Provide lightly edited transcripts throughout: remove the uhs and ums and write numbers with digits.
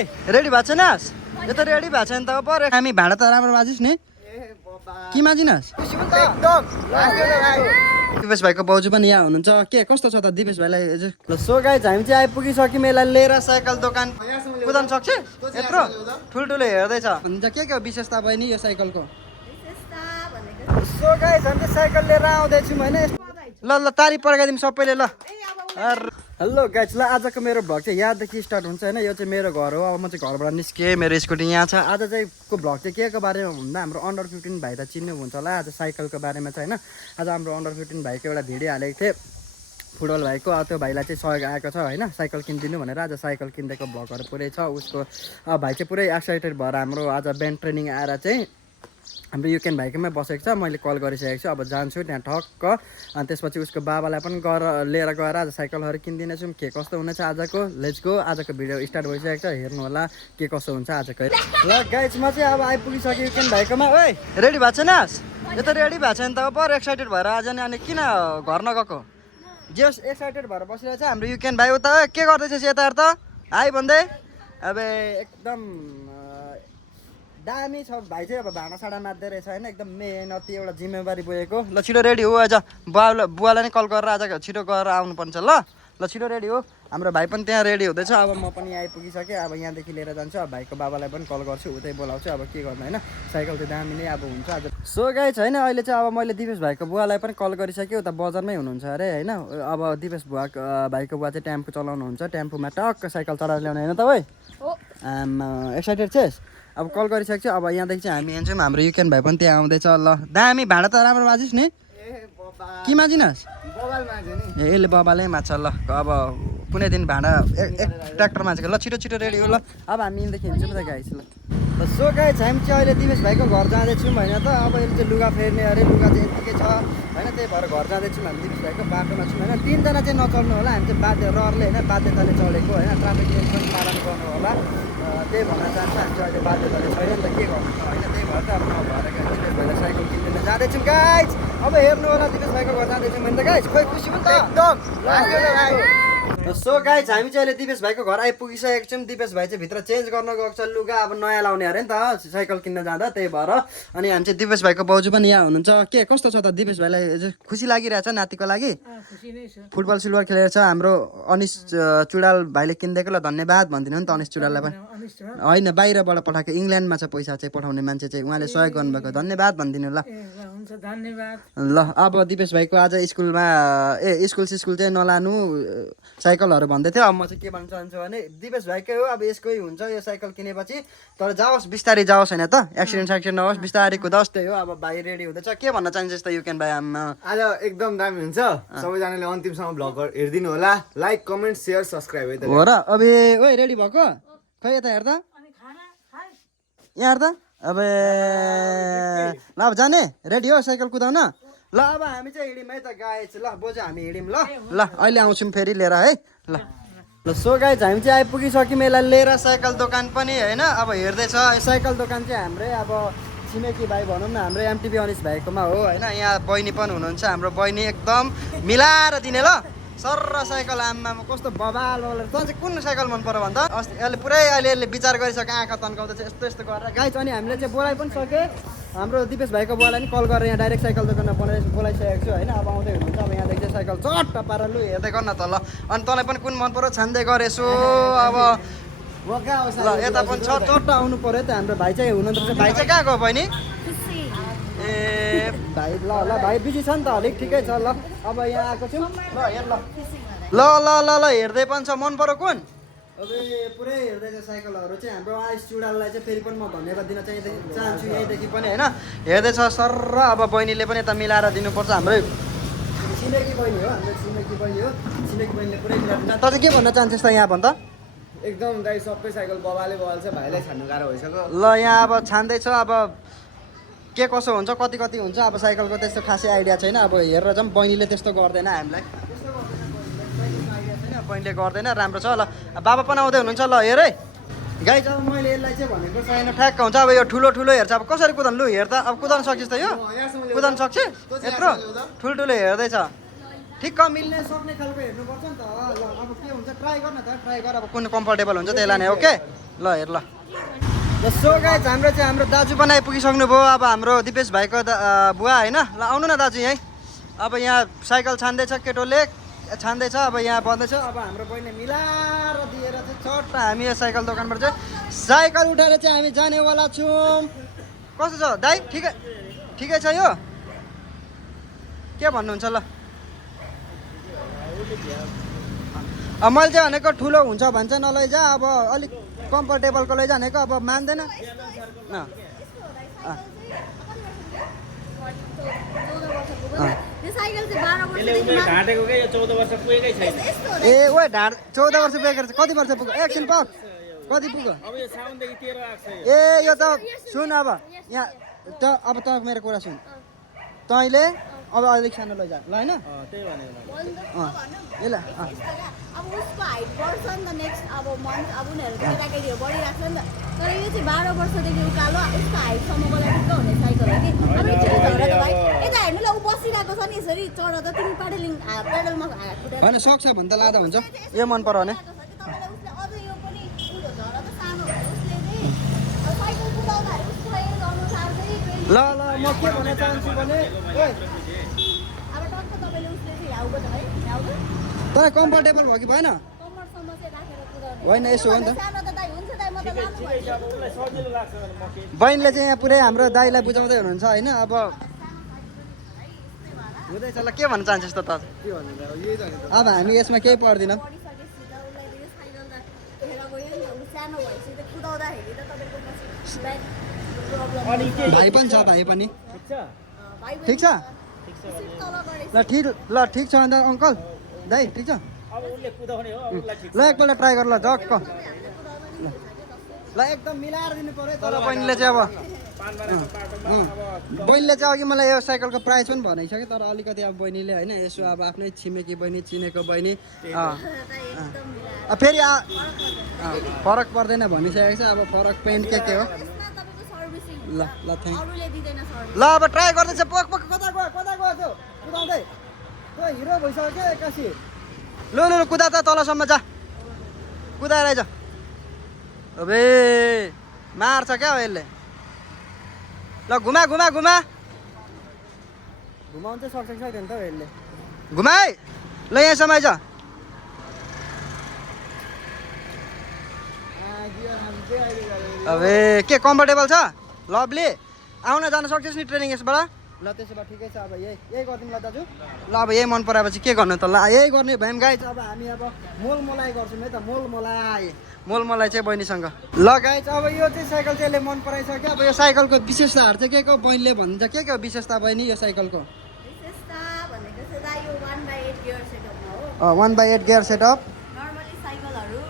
ओइ रेडी भएको छैनस् यो त रेडी भएको छैन त पर हामी भाडा त राम्रो बाजिस् नि के माजिनस् दिपेश भाइको बाउजू पनि यहाँ हुनुहुन्छ के कस्तो छ त दिपेश भाइलाई ल सो गाइज हामी चाहिँ आइपुगिसक्यौँ यसलाई लिएर साइकल दोकान कुदाउन सक्छ यत्रो ठुल्ठुलो हेर्दैछ हुन्छ के विशेषता बहिनी यो साइकलको सो गाइज हामी चाहिँ साइकल लिएर आउँदैछौँ होइन ल ल तारिफ पड्काइदिउँ सबैले ल हेलो गाइज ल आजको मेरो भ्लग चाहिँ यहाँदेखि स्टार्ट हुन्छ होइन यो चाहिँ मेरो घर हो अब म चाहिँ घरबाट निस्केँ मेरो स्कुटी यहाँ छ आज चाहिँ को भ्लग चाहिँ के को बारेमा भन्दा हाम्रो अन्डर 15 भाइ त चिन्नुहुन्छ होला आज साइकलको बारेमा चाहिँ होइन आज हाम्रो अन्डर 15 भाइको एउटा भिडियो हालेको थिएँ फुटबल भाइको त्यो भाइलाई चाहिँ सहयोग आएको छ होइन साइकल किनिदिनु भनेर आज साइकल किनिदिएको भ्लगहरू पुरै छ उसको भाइ चाहिँ पुरै एक्साइटेड भएर हाम्रो आज बिहान ट्रेनिङ आएर चाहिँ हाम्रो युकेन भाइकोमै बसेको छ मैले कल गरिसकेको छु अब जान्छु त्यहाँ ठक्क अनि त्यसपछि उसको बाबालाई पनि लिएर गएर आज साइकलहरू किनिदिनेछौँ के कस्तो हुनेछ आजको लेट्स गो आजको भिडियो स्टार्ट भइसकेको छ हेर्नु होला के कसो हुन्छ आजको ल गाइज म चाहिँ अब आइपुगिसकेँ युकेन भाइकोमा ओइ रेडी भएको छैनस् यो त रेडी भएको छैन त पर एक्साइटेड भएर आज नि अनि किन घर नगएको जे एक्साइटेड भएर बसिरहेको छ हाम्रो युकेन भाइ उता के गर्दैछ यताहरू त हाई भन्दै अब एकदम दामी छ भाइ चाहिँ अब भाँडासाँडा मार्दै रहेछ होइन एकदम मेहनती एउटा जिम्मेवारी बोकेको ल छिटो रेडी हो आज बुवालाई नै कल गरेर आज छिटो गरेर आउनुपर्छ ल छिटो रेडी हो हाम्रो भाइ पनि त्यहाँ रेडी हुँदैछ अब म पनि आइपुगिसकेँ अब यहाँदेखि लिएर जान्छु अब भाइको बाबालाई पनि कल गर्छु उतै बोलाउँछु अब के गर्नु होइन साइकल चाहिँ दामी नै अब हुन्छ आज सो गाइज होइन अहिले चाहिँ अब मैले दिपेश भाइको बुवालाई पनि कल गरिसकेँ उता बजारमै हुनुहुन्छ अरे होइन अब दिपेश भाइको बुवा चाहिँ टेम्पो चलाउनुहुन्छ टेम्पोमा टक्क साइकल चढाएर ल्याउने होइन त भाइ एक्साइटेड छेस् अब कल गरिसकेको छु अब यहाँदेखि चाहिँ हामी हिँड्छौँ हाम्रो युकेन भाइ पनि त्यहाँ आउँदैछ ल दामी भाडा त राम्रो बाजिस् नि के माजिनस् ए यसले बबाले माछ ल अब कुनै दिन भाडा एक ट्र्याक्टर माछेको ल छिटो छिटो रेडी हो ल अब हामी यहाँदेखि हिँड्छौँ त गाइस ल सो गाइस हामी चाहिँ अहिले दिपेश भाइको घर जाँदैछौँ होइन त अब यसले चाहिँ लुगा फेर्ने अरे लुगा चाहिँ यत्तिकै छ होइन त्यही भएर घर जाँदैछौँ हामी दिपेश भाइको बाटोमा छौँ होइन 3 जना चाहिँ नचल्नु होला हामी चाहिँ रहरले होइन बाध्यताले चढेको होइन ट्राफिक नियम पनि पालन गर्नु होला त्यही भन्न चाहन्छ हामी चाहिँ अहिले बाध्यताले छैन नि त के गर्नु होइन त्यही भएर चाहिँ अब नभएर दिपेश भाइलाई साइकल किनिदिन जाँदैछौँ गाइस अब हेर्नु होला दिपेश भाइको घर जाँदैछौँ भने त गाइस खोइ खुसी पनि त एकदम सो गाइज हामी चाहिँ अहिले दिपेश भाइको घर आइपुगिसकेको छौँ दिपेश भाइ चाहिँ भित्र चेन्ज गर्न गएको छ लुगा अब नयाँ लाउने अरे नि त साइकल किन्न जाँदा त्यही भएर अनि हामी चाहिँ दिपेश भाइको बाउजू पनि यहाँ हुनुहुन्छ के कस्तो छ त दिपेश भाइलाई खुसी लागिरहेछ नातिको लागि फुटबल सिल्भर खेलेर छ हाम्रो अनिश चुडाल भाइले किनिदिएको ल धन्यवाद भनिदिनु नि त अनिश चुडाललाई पनि होइन बाहिरबाट पठाएको इङ्ल्यान्डमा छ पैसा चाहिँ पठाउने मान्छे चाहिँ उहाँले सहयोग गर्नुभएको धन्यवाद भनिदिनु ल ल अब दिपेश भाइको आज स्कुलमा स्कुल चाहिँ नलानु साइकलहरू भन्दै थियो अब म चाहिँ के भन्न चाहन्छु भने दिपेश भाइकै हो अब यसकै हुन्छ यो साइकल किनेपछि तर जाओस् बिस्तारै जाओस् होइन त एक्सिडेन्ट नहोस् बिस्तारै कुदाओस् त्यही हो अब भाइ रेडी हुँदैछ के भन्न चाहन्छ त युकेन भाइ आज एकदम दामी हुन्छ सबैजनाले अन्तिमसम्म भ्लग हेरिदिनु होला लाइक कमेन्ट सेयर सब्सक्राइब हो र अब ओइ रेडी भएको खै यता हेर्दा यहाँ हेर्दा अब ल अब जाने रेडी हो साइकल कुदाउन ल अब हामी चाहिँ हिँड्यौँ है त गाइज ल बोजू हामी हिँड्यौँ ल अहिले आउँछौँ फेरि लिएर है ल सो गाइज हामी चाहिँ आइपुगिसक्यौँ यसलाई लिएर साइकल दोकान पनि होइन अब हेर्दैछ साइकल दोकान चाहिँ हाम्रै अब छिमेकी भाइ भनौँ न हाम्रो एमटिभी अनिश भाइकोमा हो होइन यहाँ बहिनी पनि हुनुहुन्छ हाम्रो बहिनी एकदम मिलाएर दिने ल सर साइकल आमामा कस्तो बबाल तँ चाहिँ कुन साइकल मन पर्यो भन्दा अस्ति यसले पुरै अहिले विचार गरिसक्यो आँखा तन्काउँदा चाहिँ यस्तो गरेर गाइज अनि हामीले चाहिँ बोलाइ पनि सक्यो हाम्रो दिपेश भाइको बुवालाई नि कल गरेर यहाँ डाइरेक्ट साइकल दोकानमा बोलाइसकेको छु होइन अब आउँदै हुनुहुन्छ अब यहाँदेखि चाहिँ साइकल चट्ट पारा लु हेर्दै गर्न त ल अनि तँलाई पनि कुन मन पर्यो छान्दै गर यसो अब ल यता पनि छ चट्ट आउनु पर्यो त हाम्रो भाइ चाहिँ हुनुहुन्छ भाइ चाहिँ कहाँ गयो बहिनी ए भाइ ल भाइ बिजी छ नि त अलिक ठिकै छ ल अब यहाँ आएको छौँ ल हेर ल हेर्दै पनि छ मन पर्यो कुन अब पुरै हेर्दैछ साइकलहरू चाहिँ हाम्रो आइस चुडाललाई चाहिँ फेरि पनि म धन्यवाद दिन चाहन्छु यहीँदेखि पनि होइन हेर्दैछ सर र अब बहिनीले पनि यता मिलाएर दिनुपर्छ हाम्रै छिमेकी बहिनी हो हाम्रो छिमेकी बहिनीले पुरै मिलाएर दिन्छ त चाहिँ के भन्न चाहन्छस् त यहाँ भन्दा एकदम गाई सबै साइकल बबाले बबाल्छ भाइलाई छान्नु गाह्रो भइसक्यो ल यहाँ अब छान्दैछ अब के कसो हुन्छ कति हुन्छ अब साइकलको त्यस्तो खासै आइडिया छैन अब हेरेर जाउँ बहिनीले त्यस्तो गर्दैन हामीलाई बहिनीले गर्दैन राम्रो छ ल बाबा पनि आउँदै हुनुहुन्छ ल हेर है गाइज अब मैले यसलाई चाहिँ भनेको छैन ठ्याक्क हुन्छ अब यो ठुलो हेर्छ अब कसरी कुदाउनु लु हेर त अब कुदाउन सकिस् त यो कुदाउन सक्छ यत्रो ठुल्ठुलो हेर्दैछ ठिक्क मिल्ने सक्ने खालको हेर्नुपर्छ नि त ल अब के हुन्छ ट्राई गर्न त ट्राई गर अब कुन कम्फर्टेबल हुन्छ त्यही लाने ओके ल हेर ल सो गाइज हाम्रो दाजु पनि आइपुगिसक्नु भयो अब हाम्रो दिपेश भाइको बुवा होइन ल आउनु न दाजु यहीँ अब यहाँ साइकल छान्दैछ केटोले छान्दैछ अब यहाँ बन्दैछ अब हाम्रो बहिनी मिलाएर दिएर चाहिँ चट्ट हामी यो साइकल दोकानबाट चाहिँ साइकल उठाएर चाहिँ हामी जानेवाला छौँ कस्तो छ दाइ ठिकै छ यो के भन्नुहुन्छ ल मैले चाहिँ भनेको ठुलो हुन्छ भने चाहिँ नलैजा अब अलिक कम्फर्टेबलको लैजा भनेको अब मान्दैन ए ओ ढाड 14 वर्ष पुगेको कति वर्ष पुग्यो एकछिन पक कति पुग्यो ए यो त सुन अब यहाँ अब त मेरो कुरा सुन तैँले अब अलिक सानो लैजा ल होइन ल अब उसको हाइट बढ्छ नि त नेक्स्ट अब मन्थ अब उनीहरू केटाकेटीहरू बढिरहेको छ नि त तर यो चाहिँ 12 वर्षदेखि उकालो उसको हाइटसम्मको लागि त हुने साइकल हो कि अब झरेको भाइ यता हेर्नु ल ऊ बसिरहेको छ नि यसरी चढ त तिमी पेडलमा होइन सक्छ भने त लाँदा हुन्छ यो मन पऱ्यो भने उसले अझ यो पनि झर त सानो उसले चाहिँ साइकल कुदाउँदाखेरि उसको एज अनुसार चाहिँ ल म के भन्न चाहन्छु भने अब टक्क तपाईँले उसले चाहिँ ह्याउबाट है ह्याउबाट तर कम्फर्टेबल भयो कि भएन कम्मरसम्म चाहिँ राखेर कुदाउने होइन यसो हो नि त सानो त दाइ हुन्छ दाइ म त लानु बहिनीले चाहिँ यहाँ पुरै हाम्रो दाइलाई बुझाउँदै हुनुहुन्छ होइन अब हुँदैछ ल के भन्न चाहन्छस् त अब हामी यसमा केही पर्दिनँ भाइ पनि छ भाइ पनि ठिक छ ल ठिक छ अन्त अङ्कल दाइ ठिक छ ल एकपल्ट ट्राई गर ल जक्क ल एकदम मिलाएर दिनु पऱ्यो तर बहिनीले चाहिँ अब बहिनीले चाहिँ अघि मलाई यो साइकलको प्राइस पनि भनिसक्यो तर अलिकति अब बहिनीले होइन यसो अब आफ्नै छिमेकी बहिनी चिनेको बहिनी फेरि फरक पर्दैन भनिसकेको छ अब फरक पेन्ट के हो ल ल थ्याङ्क ल अब ट्राई गर्दैछ पक पक कता गयो त्यो कुदाउँदै त्यो हिरो भइसक्यो क्या एक्कासी लु कुदा त तलसम्म जा कुदाएर आइज अबे मार्छ क्या हो यसले ल घुमा घुमाउनु चाहिँ सक्छ सक्दैन त यसले घुमाए ल यहाँसम्म आइज अबे के कम्फर्टेबल छ लभली आउन जान सक्छस् नि ट्रेनिङ यसबाट ल त्यसो भए ठिकै छ अब यही गरिदिउँ ल दाजु ल अब यही मन पराएपछि के गर्नु त ल यही गर्ने भ्याम गाइज अब हामी अब मोलमोलाई गर्छौँ है त मोलमोलाई चाहिँ बहिनीसँग ल गाइज अब यो चाहिँ साइकल चाहिँ यसले मन पराइसक्यो अब यो साइकलको विशेषताहरू चाहिँ के को बहिनीले भन्छ के हो विशेषता बहिनी यो साइकलको विशेषता भनेको चाहिँ दाइ यो 1/8 गियर सेटअपमा हो 1/8 गियर सेटअप नर्मली साइकलहरू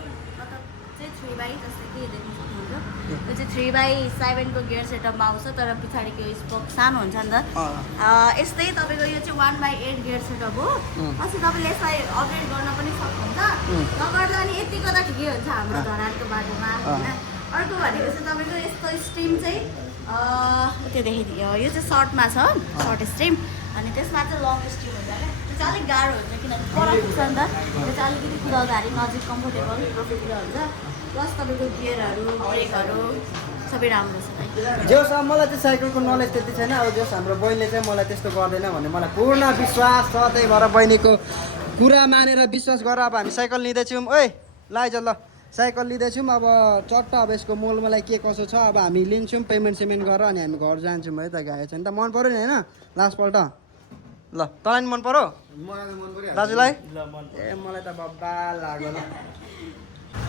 मतलब चाहिँ 3/, जस्तै कि देख्न सक्नुहुन्छ त्यो चाहिँ 3/7 को गियर सेटअपमा आउँछ तर पछाडिको स्पोक सानो हुन्छ नि त यस्तै तपाईँको यो चाहिँ 1/8 गियर सेटअप हो पछि तपाईँले यसलाई अपग्रेड गर्न पनि सक्नुहुन्छ नगर्दा अनि यतिको त ठिकै हुन्छ हाम्रो धरानको बाटोमा होइन अर्को भनेको चाहिँ तपाईँको यस्तो स्ट्रिम चाहिँ त्यो देखिदियो यो चाहिँ सर्टमा छ सर्ट स्ट्रिम अनि त्यसमा चाहिँ लङ स्ट्रिम हुन्छ क्या त्यो चाहिँ अलिक गाह्रो हुन्छ किनभने पर पुग्छ नि त त्यो चाहिँ अलिकति कुदाउँदाखेरि नजिक कम्फोर्टेबल प्रोफिटेबल हुन्छ प्लस तपाईँको गियरहरू ब्रेकहरू सबै राम्रो छ जोस् अब मलाई चाहिँ साइकलको नलेज त्यति छैन अब जोस् हाम्रो बहिनीले चाहिँ मलाई त्यस्तो गर्दैन भन्ने मलाई पूर्ण विश्वास छ त्यही भएर बहिनीको कुरा मानेर विश्वास गरेर अब हामी साइकल लिँदैछौँ ओइ लाइज ल साइकल लिँदैछौँ अब चट्ट अब यसको मोल मलाई के कसो छ अब हामी लिन्छौँ पेमेन्ट सेमेन्ट गरेर अनि हामी घर जान्छौँ है त गाएको छ नि त मन पऱ्यो नि होइन लास्टपल्ट ल तँलाई मन पऱ्यो दाजुलाई ए मलाई त बब्बा लाग्यो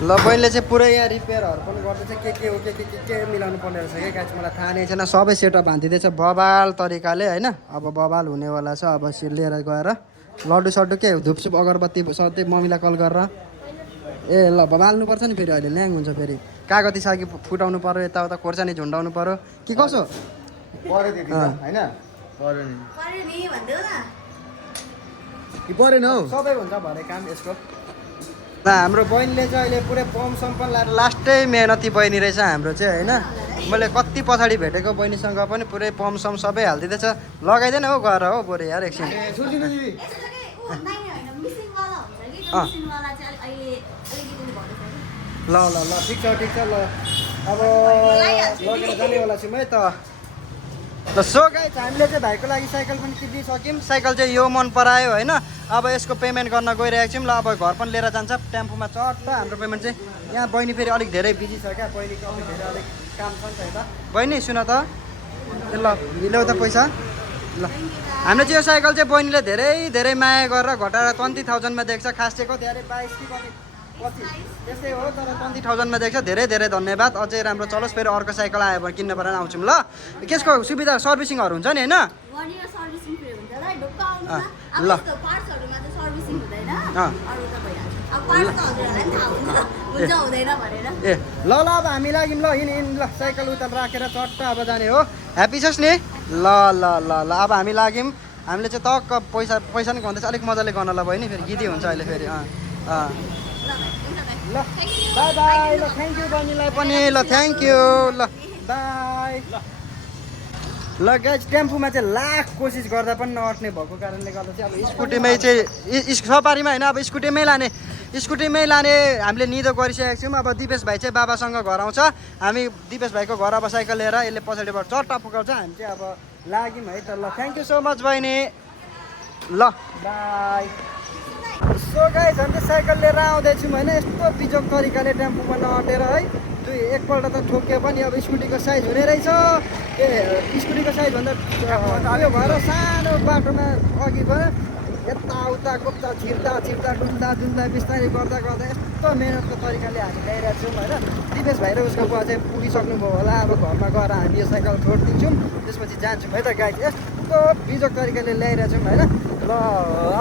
ल बहिनीले चाहिँ पुरै यहाँ रिपेयरहरू पनि गर्दैछ के हो के मिलाउनु पर्ने रहेछ क्या गाइस मलाई थाहा नै छैन सबै सेटअप हान्दिँदैछ बबाल तरिकाले होइन अब बबाल हुनेवाला छ अब लिएर गएर लड्डु सड्डु के धुपसुप अगरबत्ती सधैँ मम्मीलाई कल गरेर ए ल बाल्नुपर्छ नि फेरि अहिले ल्याङ हुन्छ फेरि कागती सागी फुटाउनु पऱ्यो यताउता खोर्सानी झुन्डाउनु पऱ्यो कि कसो पऱ्यो त्यति होइन पऱ्यो नि कि परेन हौ सबै हुन्छ भरे काम यसको ल हाम्रो बहिनीले चाहिँ अहिले पुरै पम्प सम्प लाएर लास्टै मेहनती बहिनी रहेछ हाम्रो चाहिँ होइन मैले कति पछाडि भेटेको बहिनीसँग पनि पुरै पम्प सम सबै हालिदिँदैछ लगाइदिएन हौ गएर हो बरु यार एकछिन ल ल ल ठिक छ ल अब लगेर जानेवाला छौँ है त ल सो गाइस हामीले चाहिँ भाइको लागि साइकल पनि किनिदिइसक्यौँ साइकल चाहिँ यो मन परायो होइन अब यसको पेमेन्ट गर्न गइरहेको छौँ ल अब घर पनि लिएर जान्छ टेम्पोमा चट्ट हाम्रो पेमेन्ट चाहिँ यहाँ बहिनी फेरि अलिक धेरै बिजी छ क्या बहिनीको अलिक धेरै अलिक काम छ नि त यता बहिनी सुन त ल ल्याउ त पैसा ल हामीले चाहिँ यो साइकल चाहिँ बहिनीले धेरै माया गरेर घटाएर 20,000मा दिएको छ खास चाहिँ कति अरे 22 कि कति त्यस्तै हो तर 20,000मा दिएको छ धेरै धन्यवाद अझै राम्रो चलोस् फेरि अर्को साइकल आयो भने किन्न परेर आउँछौँ ल केसको सुविधा सर्भिसिङहरू हुन्छ नि होइन ल ए ल अब हामी लाग्यौँ ल हिँड ल साइकल उता राखेर चट्ट अब जाने हो ह्याप्पी छस् नि ल अब हामी लाग्यौँ हामीले चाहिँ टक्क पैसा नि भन्दैछ अलिक मजाले गर्न ल बहिनी फेरि गिदी हुन्छ अहिले फेरि ल बाई बाई ल थ्याङ्क यू बहिनीलाई पनि ल थ्याङ्क यू ल बाई ल गाइस टेम्पोमा चाहिँ लाख कोसिस गर्दा पनि नअट्ने भएको कारणले गर्दा चाहिँ अब स्कुटीमै चाहिँ सवारीमा होइन अब स्कुटीमै लाने हामीले निदो गरिसकेको छौँ अब दिपेश भाइ चाहिँ बाबासँग घर आउँछ हामी दिपेश भाइको घर अब साइकल लिएर यसले पछाडिबाट चट्टा पुगाउँछ हामी चाहिँ अब लाग्यौँ है त ल थ्याङ्क यू सो मच बहिनी ल बाई सो गाइस हामी चाहिँ साइकल लिएर आउँदैछौँ होइन यस्तो बिजोग तरिकाले टेम्पोमा नअटेर है एकपल्ट त ठोक्यो पनि अब स्कुटीको साइज हुने रहेछ स्कुटीको साइज भन्दा उयो भएर सानो बाटोमा अघि भयो यताउता कोप्ता छिर्दा डुल्दा बिस्तारै गर्दा यस्तो मेहनतको तरिकाले हामी ल्याइरहेको छौँ होइन दिपेश भाइ र उसको बुवा चाहिँ पुगिसक्नुभयो होला अब घरमा गएर हामी यो साइकल छोडिदिन्छौँ त्यसपछि जान्छौँ है त गाइस यस्तो बिजोग तरिकाले ल्याइरहेको छौँ होइन ल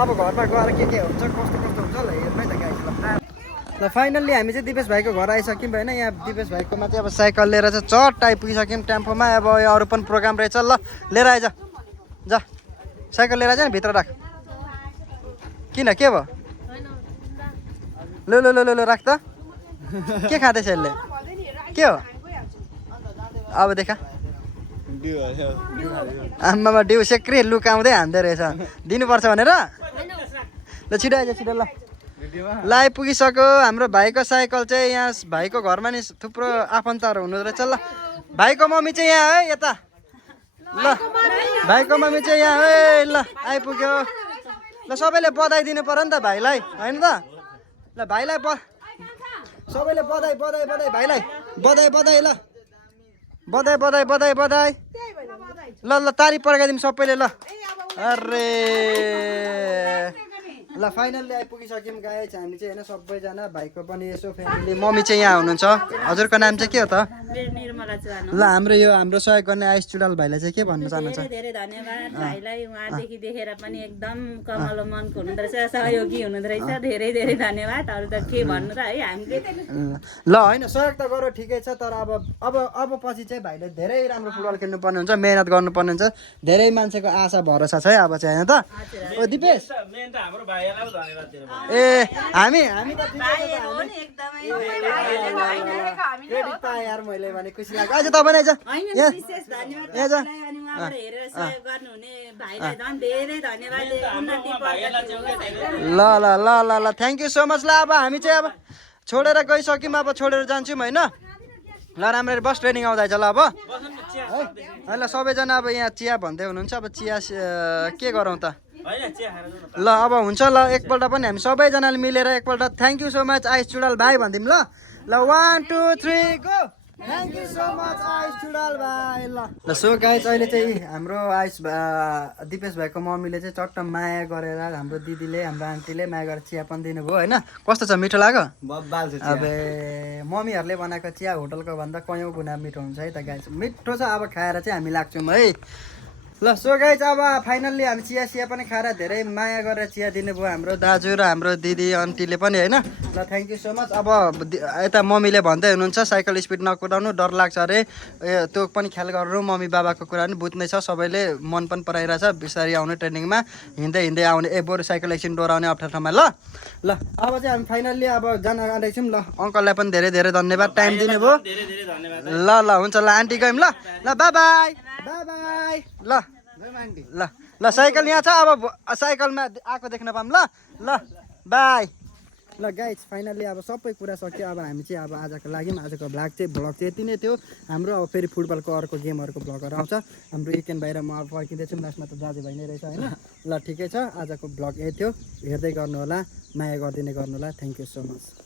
अब घरमा गएर के हुन्छ कस्तो हुन्छ ल हेर्नु है त गाइस ल फाइनल्ली हामी चाहिँ दिपेश भाइको घर आइसक्यौँ होइन यहाँ दिपेश भाइकोमा चाहिँ अब साइकल लिएर चाहिँ चट्ट आइपुगिसक्यौँ टेम्पोमा अब अरू पनि प्रोग्राम रहेछ ल लिएर आइज जा साइकल लिएर आइज नि भित्र राख किन के भयो ल राख त के खाँदैछ यसले के हो अब देखा आमामा डिउ सेक्री लुकाउँदै हान्दै रहेछ दिनुपर्छ भनेर ल छिटो आइज छिटो ल ल आइपुगिसक्यो हाम्रो भाइको साइकल चाहिँ यहाँ भाइको घरमा नि थुप्रो आफन्तहरू हुनु रहेछ ल भाइको मम्मी चाहिँ यहाँ है यता ल भाइको मम्मी चाहिँ यहाँ है ल आइपुग्यो ल सबैले बधाई दिनु पर्यो नि त भाइलाई होइन त ल भाइलाई सबैले बधाई भाइलाई बधाई ल बधाई ल तारिफ पड्काइदिउँ सबैले ल अरे ल फाइनल्ली आइपुगिसक्यौँ गाइस हामी चाहिँ होइन सबैजना भाइको पनि यसो फ्यामिली मम्मी चाहिँ यहाँ हुनुहुन्छ हजुरको नाम चाहिँ के हो त ल हाम्रो सहयोग गर्ने आइस चुडाल भाइलाई चाहिँ के भन्न चाहनुहुन्छ धेरै धन्यवाद भाइलाई उहाँदेखि देखेर पनि एकदम कमलो मनको हुनुहुँदो रहेछ सहयोगी हुनुहुँदो रहेछ धेरै धन्यवाद अरू त के भन्नु र है हामीले ल होइन सहयोग त गरौँ ठिकै छ तर अब पछि चाहिँ भाइले धेरै राम्रो फुटबल खेल्नुपर्ने हुन्छ मेहनत गर्नुपर्ने हुन्छ धेरै मान्छेको आशा भरोसा छ है अब चाहिँ होइन त ओ दिपेश ए हामी त क्रेडिट पाएँ यार मैले भने खुसी लाग्यो अझ तपाईँ आइज ल थ्याङ्क यू सो मच ल अब हामी चाहिँ अब छोडेर गइसक्यौँ अब छोडेर जान्छौँ होइन ल राम्ररी बस ट्रेनिङ आउँदैछ ल अब है ल सबैजना अब यहाँ चिया भन्दै हुनुहुन्छ अब चिया के गरौँ त ल अब हुन्छ ल एकपल्ट पनि हामी सबैजनाले मिलेर एकपल्ट thank you so much Ice Chudal भाइ भनिदिउँ ल 1 2 3 go thank you so much Ice Chudal भाइ ल सो गाइस अहिले चाहिँ हाम्रो आइस दिपेश भाइको मम्मीले चाहिँ चट्ट माया गरेर हाम्रो दिदीले हाम्रो आन्टीले माया गरेर चिया पनि दिनुभयो होइन कस्तो छ मिठो लाग्यो अब मम्मीहरूले बनाएको चिया होटलको भन्दा कयौँ गुणा मिठो हुन्छ है त गाइस मिठो छ अब खाएर चाहिँ हामी लाग्छौँ है ल सो गाइस अब फाइनल्ली हामी चिया पनि खाएर धेरै माया गरेर चिया दिनुभयो हाम्रो दाजु र हाम्रो दिदी आन्टीले पनि होइन ल थ्याङ्क यू सो मच अब यता मम्मीले भन्दै हुनुहुन्छ साइकल स्पिड नकुदाउनु डर लाग्छ अरे त्यो पनि ख्याल गर्नु मम्मी बाबाको कुरा पनि बुझ्नै छ सबैले मन पनि पराइरहेछ बिस्तारै आउने ट्रेनिङमा हिँड्दै आउने बरु साइकल एकछिन डोराउने अप्ठ्यारो ठाउँमा ल अब चाहिँ हामी फाइनल्ली अब जान आँदैछौँ ल अङ्कललाई पनि धेरै धन्यवाद टाइम दिनुभयो ल हुन्छ ल आन्टी गयौँ ल बाई ल साइकल यहाँ छ अब साइकलमा आएको देख्न पाऊँ ल बाई ल गाइज फाइनल्ली अब सबै कुरा सक्यो अब हामी चाहिँ अब आजको लागि आजको भ्लग चाहिँ यति नै थियो हाम्रो अब फेरि फुटबलको अर्को गेमहरूको भ्लगहरू आउँछ हाम्रो विकेन्ड बाहिर म अब फर्किँदैछु लास्टमा त दाजुभाइ नै रहेछ होइन ल ठिकै छ आजको भ्लग यही थियो हेर्दै गर्नु होला माया गरिदिने गर्नु होला थ्याङ्क यू सो मच